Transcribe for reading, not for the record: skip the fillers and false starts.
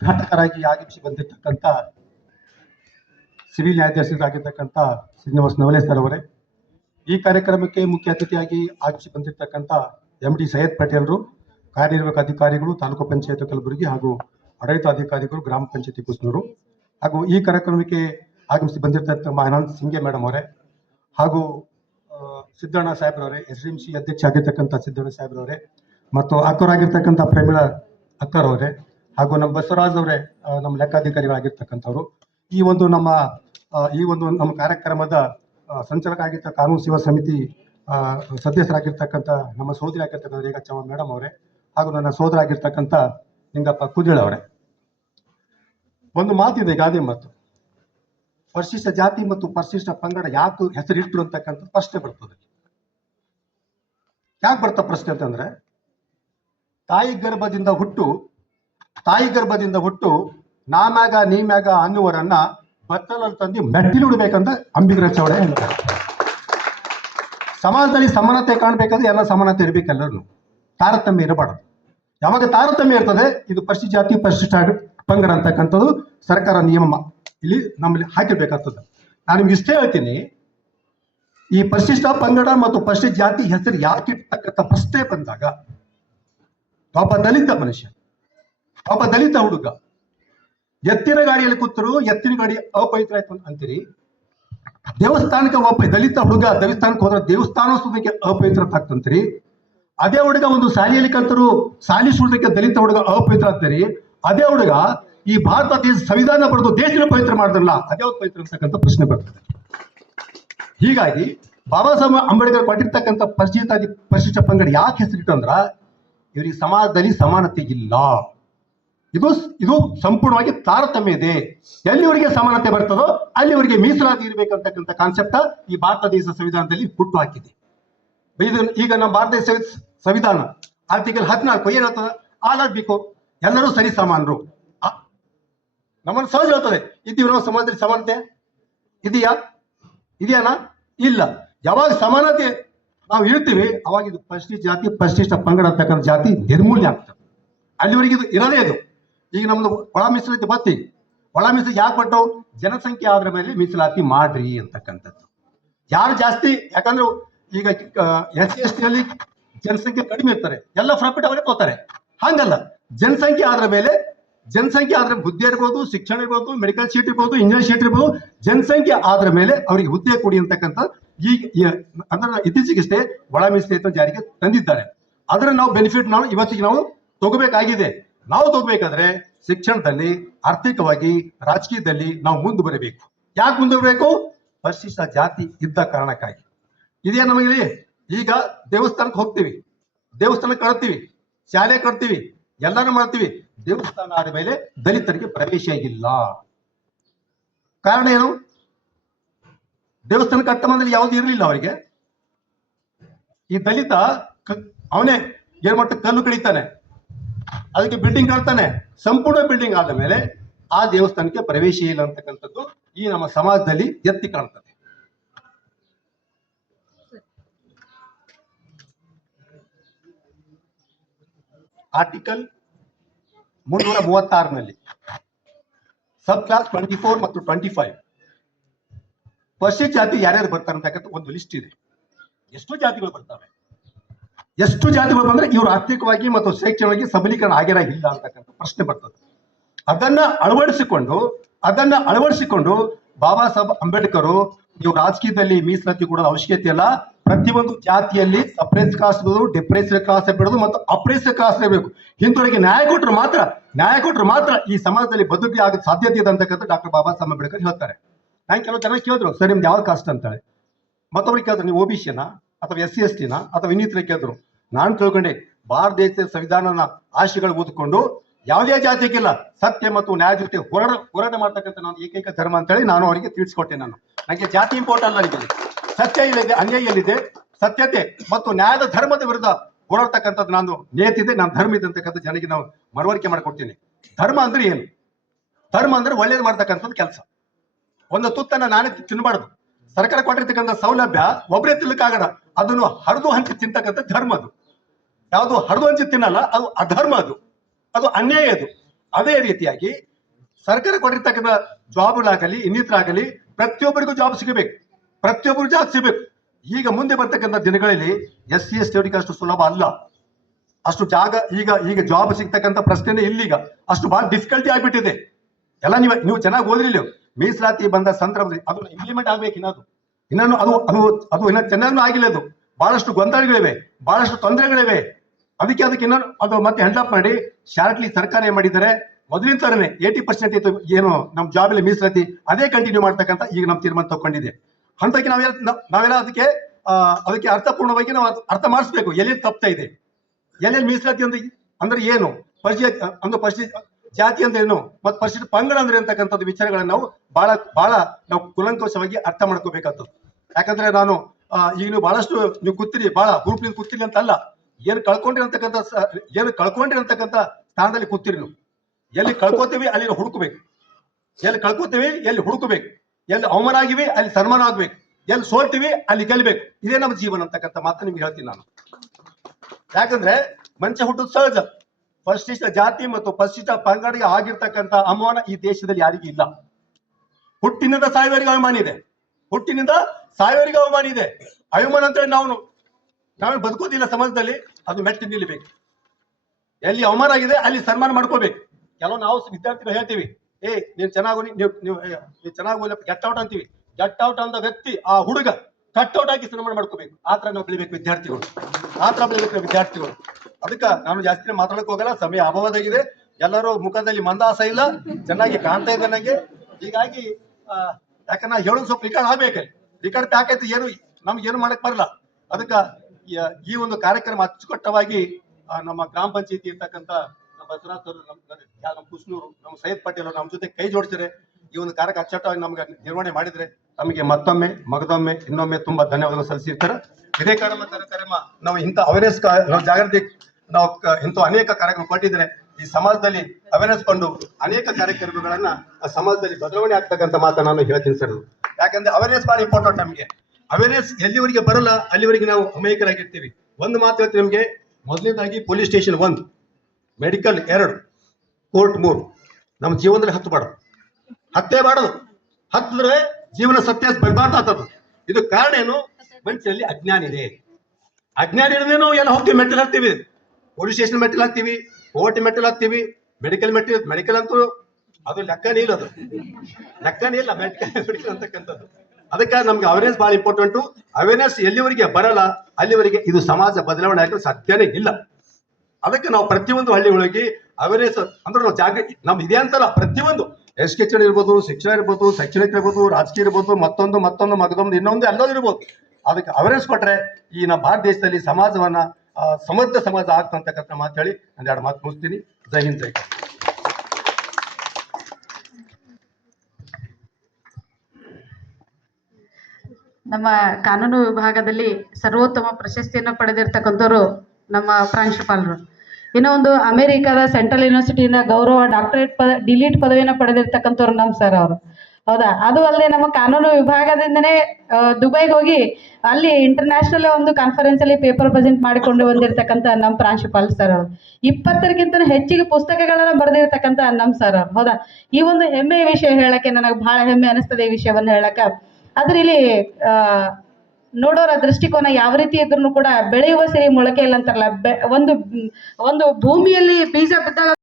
ಘಾತಕರಾಗಿ ಆಗಮಿಸಿ ಬಂದಿರತಕ್ಕಂಥ civil ನ್ಯಾಯಾಧೀಶರಾಗಿರ್ತಕ್ಕಂಥ Srinivas Navale sir ಅವರೇ, ಈ ಕಾರ್ಯಕ್ರಮಕ್ಕೆ ಮುಖ್ಯ ಅತಿಥಿಯಾಗಿ ಆಗಮಿಸಿ ಬಂದಿರತಕ್ಕಂಥ MD ಸೈಯದ್ ಪಟೇಲ್ರು, ಕಾರ್ಯನಿರ್ವಾಹಕ ಅಧಿಕಾರಿಗಳು, ತಾಲೂಕು ಪಂಚಾಯತ್ ಕಲಬುರಗಿ ಹಾಗೂ ಆಡಳಿತಾಧಿಕಾರಿಗಳು, ಗ್ರಾಮ ಪಂಚಾಯತಿ ಕುಸ್ನೂರು, ಹಾಗೂ ಈ ಕಾರ್ಯಕ್ರಮಕ್ಕೆ ಆಗಮಿಸಿ ಬಂದಿರತಕ್ಕಂಥ ಆನಂದ್ ಸಿಂಗೆ ಮೇಡಮ್ ಅವರೇ, ಹಾಗೂ ಸಿದ್ದಣ್ಣ ಸಾಹೇಬ್ರವರೇ, SDMC ಅಧ್ಯಕ್ಷ ಆಗಿರ್ತಕ್ಕಂಥ ಸಿದ್ದಣ್ಣ ಸಾಹೇಬ್ರವರೇ, ಮತ್ತು ಅಕ್ಕರಾಗಿರ್ತಕ್ಕಂಥ ಪ್ರೇಮಿಳಾ ಅಕ್ಕರವರೇ, ಹಾಗೂ ನಮ್ಮ ಬಸವರಾಜ್ ಅವರೇ, ನಮ್ಮ ಲೆಕ್ಕಾಧಿಕಾರಿಗಳಾಗಿರ್ತಕ್ಕಂಥವ್ರು, ಈ ಒಂದು ನಮ್ಮ ಕಾರ್ಯಕ್ರಮದ ಸಂಚಾಲಕ ಆಗಿರ್ತ ಕಾನೂನು ಸೇವಾ ಸಮಿತಿ ಸದಸ್ಯರಾಗಿರ್ತಕ್ಕಂಥ ನಮ್ಮ ಸೋದರಿ ಆಗಿರ್ತಕ್ಕಂಥ ರೇಖಾ ಮೇಡಮ್ ಅವರೇ, ಹಾಗೂ ನನ್ನ ಸೋದರ ಆಗಿರ್ತಕ್ಕಂಥ ನಿಂಗಪ್ಪ ಕುದಿಳ್ ಅವರೇ. ಒಂದು ಮಾತಿದೆ, ಗಾದೆ ಮಾತು, ಪರಿಶಿಷ್ಟ ಜಾತಿ ಮತ್ತು ಪರಿಶಿಷ್ಟ ಪಂಗಡ ಯಾಕೆ ಹೆಸರಿಟ್ರು ಅಂತಕ್ಕಂಥ ಪ್ರಶ್ನೆ ಬರ್ತದೆ. ಯಾಕೆ ಬರ್ತಾ ಪ್ರಶ್ನೆ ಅಂತಂದ್ರೆ, ತಾಯಿ ಗರ್ಭದಿಂದ ಹುಟ್ಟು ನಾಮ್ಯಾಗ ನೀಮ್ಯಾಗ ಅನ್ನುವರನ್ನ ಬತ್ತಲಲ್ಲಿ ತಂದು ಮೆಟ್ಟಿಲು ಇಡಬೇಕಂತ ಅಂಬಿಗರ ಚೌಡ ಹೇಳ್ತಾರೆ. ಸಮಾಜದಲ್ಲಿ ಸಮಾನತೆ ಕಾಣಬೇಕಾದ್ರೆ ಎಲ್ಲ ಸಮಾನತೆ ಇರಬೇಕೆಲ್ಲರೂ, ತಾರತಮ್ಯ ಇರಬಾರ್ದು. ಯಾವಾಗ ತಾರತಮ್ಯ ಇರ್ತದೆ, ಇದು ಪರಿಶಿಷ್ಟ ಜಾತಿ ಪರಿಶಿಷ್ಟ ಪಂಗಡ ಅಂತಕ್ಕಂಥದ್ದು ಸರ್ಕಾರ ನಿಯಮ ಇಲ್ಲಿ ನಮ್ಮಲ್ಲಿ ಹಾಕಿರ್ಬೇಕಾಗ್ತದೆ. ನಾನು ನಿಮ್ಗೆ ಇಷ್ಟೇ ಹೇಳ್ತೀನಿ, ಈ ಪರಿಶಿಷ್ಟ ಪಂಗಡ ಮತ್ತು ಪರಿಶಿಷ್ಟ ಜಾತಿ ಹೆಸರು ಯಾಕೆ ಇರ್ತಕ್ಕಂಥ ಪ್ರಶ್ನೆ ಬಂದಾಗ, ಒಬ್ಬ ದಲಿತ ಮನುಷ್ಯ, ಒಬ್ಬ ದಲಿತ ಹುಡುಗ ಎತ್ತಿನ ಗಾಡಿಯಲ್ಲಿ ಕೂತರು, ಎತ್ತಿನ ಗಾಡಿ ಅಪವಿತ್ರ ಆಯ್ತು ಅಂತೀರಿ. ದೇವಸ್ಥಾನಕ್ಕೆ ಒಬ್ಬ ದಲಿತ ಹುಡುಗ ದೇವಸ್ಥಾನಕ್ಕೆ ಹೋದ್ರೆ ದೇವಸ್ಥಾನ ಸುದಕ್ಕೆ ಅಪವಿತ್ರ ಆಗ್ತಂತೀರಿ. ಅದೇ ಹುಡುಗ ಒಂದು ಶಾಲೆಯಲ್ಲಿ ಕಲ್ತರು, ಶಾಲೆ ಸುಡೋದಕ್ಕೆ ದಲಿತ ಹುಡುಗ ಅಪವಿತ್ರ ಆಗ್ತೀರಿ. ಅದೇ ಹುಡುಗ ಈ ಭಾರತ ದೇಶ ಸಂವಿಧಾನ ಬರೆದು ದೇಶನ ಪವಿತ್ರ ಮಾಡಿದ್ರಲ್ಲ, ಅದೇ ಪವಿತ್ರ ಅಂತಕ್ಕಂಥ ಪ್ರಶ್ನೆ ಬರ್ತದೆ. ಹೀಗಾಗಿ ಬಾಬಾ ಸಾಹೇಬ್ ಅಂಬೇಡ್ಕರ್ ಕೊಟ್ಟಿರ್ತಕ್ಕಂಥ ಪರಿಶಿಷ್ಟ ಪಂಗಡ ಯಾಕೆ ಹೆಸರಿಟ್ಟು ಅಂದ್ರ, ಇವರಿಗೆ ಸಮಾಜದಲ್ಲಿ ಸಮಾನತೆ ಇಲ್ಲ, ಇದು ಸಂಪೂರ್ಣವಾಗಿ ತಾರತಮ್ಯ ಇದೆ. ಎಲ್ಲಿವರೆಗೆ ಸಮಾನತೆ ಬರ್ತದೋ ಅಲ್ಲಿವರೆಗೆ ಮೀಸಲಾತಿ ಇರಬೇಕಂತಕ್ಕಂಥ ಕಾನ್ಸೆಪ್ಟ್ ಈ ಭಾರತ ದೇಶ ಸಂವಿಧಾನದಲ್ಲಿ ಹುಟ್ಟು ಹಾಕಿದೆ. ಈಗ ನಮ್ಮ ಭಾರತ ದೇಶ ಸಂವಿಧಾನ ಆರ್ಟಿಕಲ್ 14 ಏನ್ ಹೇಳ್ತದ, ಆಲ್ ಆರ್ ಬೇಕು, ಎಲ್ಲರೂ ಸರಿ ಸಮಾನರು. ನಮ್ಮನ್ನು ಸಹಜ ಹೇಳ್ತದೆ, ಇದ್ದೀವಿ ನಾವು ಸಮಾಜದಲ್ಲಿ ಸಮಾನತೆ ಇದೆಯಾನ? ಇಲ್ಲ. ಯಾವಾಗ ಸಮಾನತೆ ನಾವು ಇರ್ತೀವಿ ಅವಾಗ ಇದು ಪರಿಶಿಷ್ಟ ಜಾತಿ ಪರಿಶಿಷ್ಟ ಪಂಗಡ ಅಂತಕ್ಕಂಥ ಜಾತಿ ನಿರ್ಮೂಲನೆ ಆಗ್ತದೆ. ಅಲ್ಲಿವರೆಗೆ ಇದು ಇರೋದೇ ಇದು. ಈಗ ನಮ್ದು ಒಳ ಮೀಸಲಾತಿ ಬತ್ತಿ, ಒಳ ಮೀಸಲಾತಿ ಯಾಕೆ ಕೊಟ್ಟು, ಜನಸಂಖ್ಯೆ ಆದ್ರ ಮೇಲೆ ಮೀಸಲಾತಿ ಮಾಡ್ರಿ ಅಂತಕ್ಕಂಥದ್ದು. ಯಾರು ಜಾಸ್ತಿ, ಯಾಕಂದ್ರೆ ಈಗ SC/ST ನಲ್ಲಿ ಜನಸಂಖ್ಯೆ ಕಡಿಮೆ ಇರ್ತಾರೆ, ಎಲ್ಲ ಪ್ರಾಫಿಟ್ ಅವರೇ ಹೋಗ್ತಾರೆ. ಹಂಗಲ್ಲ, ಜನಸಂಖ್ಯೆ ಆದ್ರೆ ಬುದ್ಧಿ ಇರ್ಬೋದು, ಶಿಕ್ಷಣ ಇರ್ಬೋದು, ಮೆಡಿಕಲ್ ಸೀಟ್ ಇರ್ಬೋದು, ಇಂಜಿನಿಯರ್ ಸೀಟ್ ಇರ್ಬೋದು, ಜನಸಂಖ್ಯೆ ಆದ್ರ ಮೇಲೆ ಅವರಿಗೆ ಹುದ್ದೆ ಕೊಡಿ ಅಂತಕ್ಕಂಥ ಈಗ ಅಂದ್ರೆ ಇತ್ತೀಚೆಗಷ್ಟೇ ಒಳ ಮೀಸಲಾತಿ ಜಾರಿಗೆ ತಂದಿದ್ದಾರೆ. ಅದರ ನಾವು ಬೆನಿಫಿಟ್ ಇವತ್ತಿಗೆ ನಾವು ತಗೋಬೇಕಾಗಿದೆ. ನಾವು ತಗೋಬೇಕಾದ್ರೆ ಶಿಕ್ಷಣದಲ್ಲಿ, ಆರ್ಥಿಕವಾಗಿ, ರಾಜಕೀಯದಲ್ಲಿ ನಾವು ಮುಂದೆ ಬರಬೇಕು. ಯಾಕೆ ಮುಂದೆ ಬರಬೇಕು? ಪರಿಶಿಷ್ಟ ಜಾತಿ ಇದ್ದ ಕಾರಣಕ್ಕಾಗಿ. ಇದೇ ನಮಗೆ ಈಗ ದೇವಸ್ಥಾನಕ್ಕೆ ಹೋಗ್ತೀವಿ, ದೇವಸ್ಥಾನಕ್ಕೆ ಕಳ್ತೀವಿ, ಶಾಲೆ ಕಟ್ತೀವಿ, ಎಲ್ಲಾನು ಮಾಡ್ತೀವಿ. ದೇವಸ್ಥಾನ ಆದ ಮೇಲೆ ದಲಿತರಿಗೆ ಪ್ರವೇಶ ಇಲ್ಲ. ಕಾರಣ ಏನು? ದೇವಸ್ಥಾನ ಕಟ್ಟ ಮಂದಲ್ಲಿ ಯಾವ್ದು ಇರಲಿಲ್ಲ ಅವರಿಗೆ. ಈ ದಲಿತ ಅವನೇ ಏನ್ ಮಾಡ್ತಾನೆ, ಕಲ್ಲು ಕಡಿತಾನೆ, ಅದಕ್ಕೆ ಬಿಲ್ಡಿಂಗ್ ಕಟ್ತಾನೆ, ಸಂಪೂರ್ಣ ಬಿಲ್ಡಿಂಗ್ ಆದ ಮೇಲೆ ಆ ದೇವಸ್ಥಾನಕ್ಕೆ ಪ್ರವೇಶ ಇಲ್ಲ ಅಂತಕ್ಕಂಥದ್ದು ಈ ನಮ್ಮ ಸಮಾಜದಲ್ಲಿ ಎತ್ತಿ ಕಾಣ್ತದೆ. ಆರ್ಟಿಕಲ್ 336 ಸಬ್ ಕ್ಲಾಸ್ 24 ಮತ್ತು 25 ಪರಿಶಿಷ್ಟ ಜಾತಿ ಯಾರ್ಯಾರು ಬರ್ತಾರೆ ಅಂತಕ್ಕಂಥ ಒಂದು ಲಿಸ್ಟ್ ಇದೆ. ಎಷ್ಟು ಜಾತಿಗಳು ಬರ್ತವೆ, ಎಷ್ಟು ಜಾತಿಗಳು ಬಂದ್ರೆ ಇವರು ಆರ್ಥಿಕವಾಗಿ ಮತ್ತು ಶೈಕ್ಷಣಿಕವಾಗಿ ಸಬಲೀಕರಣ ಆಗ್ಯಾರ ಇಲ್ಲ ಅಂತಕ್ಕಂಥ ಪ್ರಶ್ನೆ ಬರ್ತದೆ. ಅದನ್ನ ಅಳವಡಿಸಿಕೊಂಡು ಬಾಬಾ ಸಾಹೇಬ್ ಅಂಬೇಡ್ಕರ್ ನೀವು ರಾಜಕೀಯದಲ್ಲಿ ಮೀಸಲಾತಿ ಕೂಡ ಅವಶ್ಯಕತೆ ಇಲ್ಲ, ಪ್ರತಿಯೊಂದು ಜಾತಿಯಲ್ಲಿ ಸಪ್ರೇಟ್ ಕಾಸ್ಟ್ ಇರೋದು, ಡಿಪ್ರೆಸ್ ಕ್ಲಾಸ್ ಬಿಡೋದು ಮತ್ತು ಅಪ್ರೆಸ್ ಕ್ಲಾಸ್ ಇರಬೇಕು. ಇಂಥವರಿಗೆ ನ್ಯಾಯ ಕೊಟ್ಟರು ಮಾತ್ರ ಈ ಸಮಾಜದಲ್ಲಿ ಬದುಕಿ ಆಗ ಸಾಧ್ಯತೆ ಇದೆ ಅಂತಕ್ಕಂಥ ಡಾಕ್ಟರ್ ಬಾಬಾ ಸಾಹೇಬ್ ಅಂಬೇಡ್ಕರ್ ಹೇಳ್ತಾರೆ. ನಾನು ಕೆಲವು ಜನ ಕೇಳಿದ್ರು, ಸರ್ ನಿಮ್ದು ಯಾವ ಕಾಸ್ಟ್ ಅಂತಾಳೆ, ಮತ್ತೊಬ್ರಿಗೆ ಕೇಳಿದ್ರು ನೀವು OBCನ ಅಥವಾ SC/STನ ಅಥವಾ ಇನ್ನಿತರ ಕೇಳಿದ್ರು. ನಾನು ತಿಳ್ಕೊಂಡೆ, ಭಾರತ ದೇಶದ ಸಂವಿಧಾನನ ಆಶಯಗಳು ಓದಿಕೊಂಡು ಯಾವುದೇ ಜಾತಿಗಿಲ್ಲ ಸತ್ಯ ಮತ್ತು ನ್ಯಾಯ ಜೊತೆ ಹೋರಾಟ ಮಾಡ್ತಕ್ಕಂಥ ನಾನು ಏಕೈಕ ಧರ್ಮ ಅಂತೇಳಿ ನಾನು ಅವರಿಗೆ ತಿಳಿಸ್ಕೊಟ್ಟೆ. ನನಗೆ ಜಾತಿ ಇಂಪಾರ್ಟೆಂಟ್ ಅಲ್ಲ, ಸತ್ಯ ಇಲ್ಲಿದೆ, ಅನ್ಯಾಯ ಎಲ್ಲಿದೆ, ಸತ್ಯತೆ ಮತ್ತು ನ್ಯಾಯದ ಧರ್ಮದ ವಿರುದ್ಧ ಹೋರಾಡ್ತಕ್ಕಂಥದ್ದು ನಾನು ನೇತಿದೆ, ನಾನು ಧರ್ಮ ಇದೆ ಅಂತಕ್ಕಂಥ ಜನರಿಗೆ ನಾವು ಮನವರಿಕೆ ಮಾಡಿಕೊಡ್ತೀನಿ. ಧರ್ಮ ಅಂದ್ರೆ ಏನು? ಧರ್ಮ ಅಂದ್ರೆ ಒಳ್ಳೇದು ಮಾಡ್ತಕ್ಕಂಥದ್ದು ಕೆಲಸ. ಒಂದು ತುತ್ತನ್ನ ನಾನೇ ತಿನ್ನಬಾರ್ದು. ಸರ್ಕಾರ ಕೊಟ್ಟಿರ್ತಕ್ಕಂಥ ಸೌಲಭ್ಯ ಒಬ್ಬರೇ ತಿನ್ನಕ್ಕಾಗಲ್ಲ, ಅದನ್ನು ಹರಿದು ಹಂಚಿ ತಿಂತಕ್ಕಂಥ ಧರ್ಮ ಅದು. ಯಾವುದು ಹರಿದು ಹಂಚಿ ತಿನ್ನಲ್ಲ ಅದು ಅಧರ್ಮ, ಅದು ಅನ್ಯಾಯ. ಅದು ಅದೇ ರೀತಿಯಾಗಿ ಸರ್ಕಾರ ಕೊಟ್ಟಿರ್ತಕ್ಕಂಥ ಜಾಬ್ಗಳಾಗಲಿ ಇನ್ನಿತರಾಗಲಿ ಪ್ರತಿಯೊಬ್ಬರಿಗೂ ಜಾಬ್ ಸಿಗಬೇಕು, ಪ್ರತಿಯೊಬ್ಬರಿಗೂ ಜಾಬ್ ಸಿಗಬೇಕು. ಈಗ ಮುಂದೆ ಬರ್ತಕ್ಕಂಥ ದಿನಗಳಲ್ಲಿ SC ST ಅವರಿಗೆ ಅಷ್ಟು ಸುಲಭ ಅಲ್ಲ. ಅಷ್ಟು ಜಾಗ ಈಗ ಜಾಬ್ ಸಿಗ್ತಕ್ಕಂಥ ಪ್ರಶ್ನೆನೇ ಇಲ್ಲೀಗ. ಅಷ್ಟು ಬಹಳ ಡಿಫಿಕಲ್ಟಿ ಆಗ್ಬಿಟ್ಟಿದೆ. ಎಲ್ಲ ನೀವು ಚೆನ್ನಾಗಿ ಓದ್ರಿಲ್ಲ. ಮೀಸಲಾತಿ ಬಂದ ಸಂದರ್ಭದಲ್ಲಿ ಅದು ಇಂಪ್ಲಿಮೆಂಟ್ ಆಗ್ಬೇಕು. ಇನ್ನೂ ಅದು ಇನ್ನ ಚೆನ್ನಾಗೂ ಆಗಿಲ್ಲ. ಅದು ಬಹಳಷ್ಟು ಗೊಂದಲಗಳಿವೆ, ಬಹಳಷ್ಟು ತೊಂದರೆಗಳಿವೆ. ಅದಕ್ಕೆ ಇನ್ನೊಂದು ಅದು ಮತ್ತೆ ಹೆಂಡಪ್ ಮಾಡಿ ಶಾರ್ಟ್ಲಿ ಸರ್ಕಾರ ಏನ್ ಮಾಡಿದ್ದಾರೆ, ಮೊದಲಿನ ತರನೇ 80% ಇತ್ತು ಏನು ನಮ್ಮ ಜಾಬ್ ಅಲ್ಲಿ ಮೀಸಲಾತಿ ಅದೇ ಕಂಟಿನ್ಯೂ ಮಾಡ್ತಕ್ಕಂಥ ಈಗ ನಮ್ಮ ತೀರ್ಮಾನ ತಗೊಂಡಿದೆ. ಹಂತಕ್ಕೆ ನಾವೆಲ್ಲ ಅದಕ್ಕೆ ಅರ್ಥಪೂರ್ಣವಾಗಿ ನಾವು ಅರ್ಥ ಮಾಡಿಸ್ಬೇಕು. ಎಲ್ಲೆಲ್ಲಿ ತಪ್ತಾ ಇದೆ, ಎಲ್ಲೆಲ್ಲಿ ಮೀಸಲಾತಿ ಅಂದ್ರೆ ಏನು, ಪರಿಶಿಷ್ಟ ಜಾತಿ ಅಂದ್ರೆ ಏನು, ಮತ್ತೆ ಪರಿಶಿಷ್ಟ ಪಂಗಡ ಅಂದ್ರೆ ಅಂತಕ್ಕಂಥದ್ದು ವಿಚಾರಗಳನ್ನ ನಾವು ಬಹಳ ನಾವು ಕುಲಂಕುಷವಾಗಿ ಅರ್ಥ ಮಾಡ್ಕೋಬೇಕಾಗ್ತದೆ. ಯಾಕಂದ್ರೆ ನಾನು ಈಗ ನೀವು ಬಹಳಷ್ಟು ನೀವು ಕೂತಿರಿ, ಬಹಳ ಗ್ರೂಪ್ನಿಂದ ಕೂತಿರಿ ಅಂತ ಅಲ್ಲ, ಏನು ಕಳ್ಕೊಂಡಿರಂತಕ್ಕಂಥ ಸ್ಥಾನದಲ್ಲಿ ಕೂತಿರಿ. ನೀವು ಎಲ್ಲಿ ಕಳ್ಕೊತೀವಿ ಅಲ್ಲಿ ಹುಡುಕಬೇಕು, ಎಲ್ಲಿ ಕಳ್ಕೊತೀವಿ ಎಲ್ಲಿ ಹುಡುಕಬೇಕು, ಎಲ್ಲಿ ಅವಮಾನ ಆಗಿವಿ ಅಲ್ಲಿ ಸನ್ಮಾನ ಆಗ್ಬೇಕು, ಎಲ್ಲಿ ಸೋಲ್ತೀವಿ ಅಲ್ಲಿ ಗೆಲ್ಬೇಕು. ಇದೇ ನಮ್ಮ ಜೀವನ ಅಂತಕ್ಕಂಥ ಮಾತು ನಿಮ್ಗೆ ಹೇಳ್ತೀನಿ ನಾನು. ಯಾಕಂದ್ರೆ ಮನುಷ್ಯ ಹುಟ್ಟುದು ಸಹಜ. ಪರಿಶಿಷ್ಟ ಜಾತಿ ಮತ್ತು ಪರಿಶಿಷ್ಟ ಪಂಗಡಿಗೆ ಆಗಿರ್ತಕ್ಕಂಥ ಅವಮಾನ ಈ ದೇಶದಲ್ಲಿ ಯಾರಿಗೂ ಇಲ್ಲ. ಹುಟ್ಟಿನಿಂದ ಸಾಯುವವರಿಗೆ ಅವಮಾನ ಇದೆ, ಹುಟ್ಟಿನಿಂದ ಸಾಯುವವರಿಗೆ ಅವಮಾನ ಇದೆ. ಅವಮಾನ ಅಂತ ನಾವೇ ಬದುಕೋದಿಲ್ಲ ಸಮಾಜದಲ್ಲಿ, ಅದು ಮೆಟ್ಟಿ ನಿಲ್ಲಬೇಕು. ಎಲ್ಲಿ ಅವಮಾನ ಆಗಿದೆ ಅಲ್ಲಿ ಸನ್ಮಾನ ಮಾಡ್ಕೋಬೇಕು. ಕೆಲವು ನಾವು ವಿದ್ಯಾರ್ಥಿಗಳು ಹೇಳ್ತೀವಿ, ನೀನ್ ಚೆನ್ನಾಗಿ ನೀವು ಚೆನ್ನಾಗಿ ಗೆಟ್ ಔಟ್ ಅಂತೀವಿ. ಗೆಟ್ ಔಟ್ ಅಂತ ವ್ಯಕ್ತಿ ಆ ಹುಡುಗ ಕಟ್ ಔಟ್ ಆಗಿ ಸನ್ಮಾನ ಮಾಡ್ಕೋಬೇಕು. ಆತರ ನಾವು ಬೆಳಿಬೇಕು ವಿದ್ಯಾರ್ಥಿಗಳು, ಆತರ ಬೆಳಿಬೇಕು ವಿದ್ಯಾರ್ಥಿಗಳು. ಅದಕ್ಕ ನಾನು ಜಾಸ್ತಿ ಮಾತಾಡಕ್ ಹೋಗಲ್ಲ, ಸಮಯ ಅಭಾವದಾಗಿದೆ. ಎಲ್ಲರೂ ಮುಖದಲ್ಲಿ ಮಂದಾಸ ಇಲ್ಲ, ಚೆನ್ನಾಗಿ ಕಾಣ್ತಾ ಇದೆ ನನಗೆ. ಹೀಗಾಗಿ ಯಾಕಂದ್ರೆ ಹೇಳೋದು ಸ್ವಲ್ಪ ರಿಕಾರ್ಡ್ ಆಗ್ಬೇಕಲ್ಲಿ. ರಿಕಾರ್ಡ್ ಪ್ಯಾಕೈತಿ ಏನು ನಮ್ಗೆ ಏನು ಮಾಡಕ್ ಬರಲ್ಲ. ಅದಕ್ಕ ಈ ಒಂದು ಕಾರ್ಯಕ್ರಮ ಅಚ್ಚುಕಟ್ಟವಾಗಿ ನಮ್ಮ ಗ್ರಾಮ ಪಂಚಾಯತಿ ಇರ್ತಕ್ಕಂಥ ನಮ್ಮ ಬಸವರಾಜ್ ಅವರು, ನಮ್ಮ ಕುಸ್ನೂರು, ನಮ್ಮ ಸೈಯದ್ ಪಟೇಲ್ ಅವರು ನಮ್ಮ ಜೊತೆ ಕೈ ಜೋಡಿಸಿದ್ರೆ ಈ ಒಂದು ಕಾರ್ಯಕ್ರಮ ಅಚ್ಚುಕಟ್ಟವಾಗಿ ನಮ್ಗೆ ನಿರ್ವಹಣೆ ಮಾಡಿದ್ರೆ ನಮಗೆ ಮತ್ತೊಮ್ಮೆ ಮಗದೊಮ್ಮೆ ಇನ್ನೊಮ್ಮೆ ತುಂಬಾ ಧನ್ಯವಾದಗಳು ಸಲ್ಲಿಸಿರ್ತಾರೆ. ಇದೇ ಕಾರ್ಯಕ್ರಮ ನಾವು ಇಂಥ ಅವೇರ್ನೆಸ್ ನಾವು ಜಾಗೃತಿ ನಾವು ಇಂಥ ಅನೇಕ ಕಾರ್ಯಕ್ರಮ ಕೊಟ್ಟಿದ್ರೆ ಈ ಸಮಾಜದಲ್ಲಿ ಅವೇರ್ನೆಸ್ ಕೊಂಡು ಅನೇಕ ಕಾರ್ಯಕ್ರಮಗಳನ್ನ ಸಮಾಜದಲ್ಲಿ ಬದಲಾವಣೆ ಆಗ್ತಕ್ಕಂಥ ಮಾತನ್ನ ನಾನು ಹೇಳ್ತೀನಿ ಸರ್. ಯಾಕಂದ್ರೆ ಅವೇರ್ನೆಸ್ ಬಹಳ ಇಂಪಾರ್ಟೆಂಟ್ ನಮಗೆ. ಅವೇರ್ನೆಸ್ ಎಲ್ಲಿವರೆಗೆ ಬರಲ್ಲ ಅಲ್ಲಿವರೆಗೆ ನಾವು ಅಮಾಯಕರಾಗಿರ್ತೀವಿ. ಒಂದು ಮಾತು ಹೇಳ್ತೀವಿ ನಿಮ್ಗೆ, ಮೊದಲನೇದಾಗಿ ಪೊಲೀಸ್ ಸ್ಟೇಷನ್ 1, ಮೆಡಿಕಲ್ 2, ಕೋರ್ಟ್ 3. ನಮ್ಮ ಜೀವನದಲ್ಲಿ ಹತ್ತೇ ಮಾಡೋದು. ಹತ್ತಿದ್ರೆ ಜೀವನ ಸತ್ಯ ಬರ್ಬಾರ್ದು. ಇದು ಕಾರಣ ಏನು, ಮನುಷ್ಯರಲ್ಲಿ ಅಜ್ಞಾನ ಇದೆ. ಅಜ್ಞಾನ ಇರದೆ ನಾವು ಎಲ್ಲ ಹೋಗ್ತೀವಿ, ಮೆಟ್ಟಲ್ ಹಾಕ್ತೀವಿ, ಪೊಲೀಸ್ ಸ್ಟೇಷನ್ ಮೆಟ್ಟಲ್ ಹಾಕ್ತೀವಿ, ಕೋರ್ಟ್ ಮೆಟ್ಟಲ್ ಹಾಕ್ತೀವಿ, ಮೆಡಿಕಲ್ ಅಂತೂ ಅದು ಲೆಕ್ಕನೇ ಇಲ್ಲ, ಮೆಡಿಕಲ್ ಅಂತಕ್ಕಂಥದ್ದು. ಅದಕ್ಕೆ ನಮ್ಗೆ ಅವೇರ್ನೆಸ್ ಬಹಳ ಇಂಪಾರ್ಟೆಂಟು. ಅವೇರ್ನೆಸ್ ಎಲ್ಲಿವರೆಗೆ ಬರಲ್ಲ ಅಲ್ಲಿವರೆಗೆ ಇದು ಸಮಾಜ ಬದಲಾವಣೆ ಆಗಲು ಸಾಧ್ಯನೇ ಇಲ್ಲ. ಅದಕ್ಕೆ ನಾವು ಪ್ರತಿಯೊಂದು ಹಳ್ಳಿಗಳಿಗೆ ಅವೇರ್ನೆಸ್ ಅಂದ್ರೆ ನಾವು ಜಾಗೃತಿ ನಮ್ದು ಇದೆ ಅಂತಲ್ಲ, ಪ್ರತಿಯೊಂದು ಎಜುಕೇಶನ್ ಇರ್ಬೋದು, ಶಿಕ್ಷಣ ಇರ್ಬೋದು, ಶೈಕ್ಷಣಿಕ ಇರ್ಬೋದು, ರಾಜಕೀಯ ಇರ್ಬೋದು, ಮತ್ತೊಂದು ಮಗದೊಂದು ಇನ್ನೊಂದು ಎಲ್ಲದೂ ಇರ್ಬೋದು. ಅದಕ್ಕೆ ಅವೇರ್ನೆಸ್ ಕೊಟ್ರೆ ಈ ನಮ್ಮ ಭಾರತ ದೇಶದಲ್ಲಿ ಸಮಾಜವನ್ನ ಸಮೃದ್ಧ ಸಮಾಜ ಆಗ್ತಕ್ಕಂಥ ಮಾತು ಹೇಳಿ ಒಂದೆರಡು ಮಾತು ಮುಗಿಸ್ತೀನಿ. ಜೈ ಹಿಂದ್, ಜೈ ಕರ್ನಾಟಕ. ನಮ್ಮ ಕಾನೂನು ವಿಭಾಗದಲ್ಲಿ ಸರ್ವೋತ್ತಮ ಪ್ರಶಸ್ತಿಯನ್ನು ಪಡೆದಿರ್ತಕ್ಕಂಥವ್ರು ನಮ್ಮ ಪ್ರಾಂಶುಪಾಲರು. ಇನ್ನೂ ಒಂದು ಅಮೆರಿಕದ ಸೆಂಟ್ರಲ್ ಯೂನಿವರ್ಸಿಟಿಯಿಂದ ಗೌರವ ಡಾಕ್ಟರೇಟ್ ಡಿಲೀಟ್ ಪದವಿಯನ್ನು ಪಡೆದಿರ್ತಕ್ಕಂಥವ್ರು ನಮ್ಮ ಸರ್ ಅವರು. ಹೌದಾ? ಅದು ಅಲ್ಲದೆ ನಮ್ಮ ಕಾನೂನು ವಿಭಾಗದಿಂದನೇ ದುಬೈಗೆ ಹೋಗಿ ಅಲ್ಲಿ ಇಂಟರ್ನ್ಯಾಷನಲ್ ಒಂದು ಕಾನ್ಫರೆನ್ಸ್ ಅಲ್ಲಿ ಪೇಪರ್ ಪ್ರೆಸೆಂಟ್ ಮಾಡಿಕೊಂಡು ಬಂದಿರತಕ್ಕಂಥ ನಮ್ಮ ಪ್ರಾಂಶುಪಾಲ್ ಸರ್ ಅವರು. 20ಕ್ಕಿಂತ ಹೆಚ್ಚಿಗೆ ಪುಸ್ತಕಗಳನ್ನ ಬರೆದಿರ್ತಕ್ಕಂಥ ನಮ್ಮ ಸರ್ ಅವರು. ಹೌದಾ? ಈ ಒಂದು ಹೆಮ್ಮೆಯ ವಿಷಯ ಹೇಳಕ್ಕೆ ನನಗೆ ಬಹಳ ಹೆಮ್ಮೆ ಅನಿಸ್ತದೆ ಈ ವಿಷಯವನ್ನು ಹೇಳಕ್ಕೆ. ಆದ್ರೆ ಇಲ್ಲಿ ನೋಡೋರ ದೃಷ್ಟಿಕೋನ ಯಾವ ರೀತಿ ಇದ್ರೂ ಕೂಡ ಬೆಳೆಯುವ ಸಿರಿ ಮೊಳಕೆ ಇಲ್ಲ ಅಂತಾರಲ್ಲ, ಒಂದು ಭೂಮಿಯಲ್ಲಿ ಬೀಜ ಬಿದ್ದಾಗ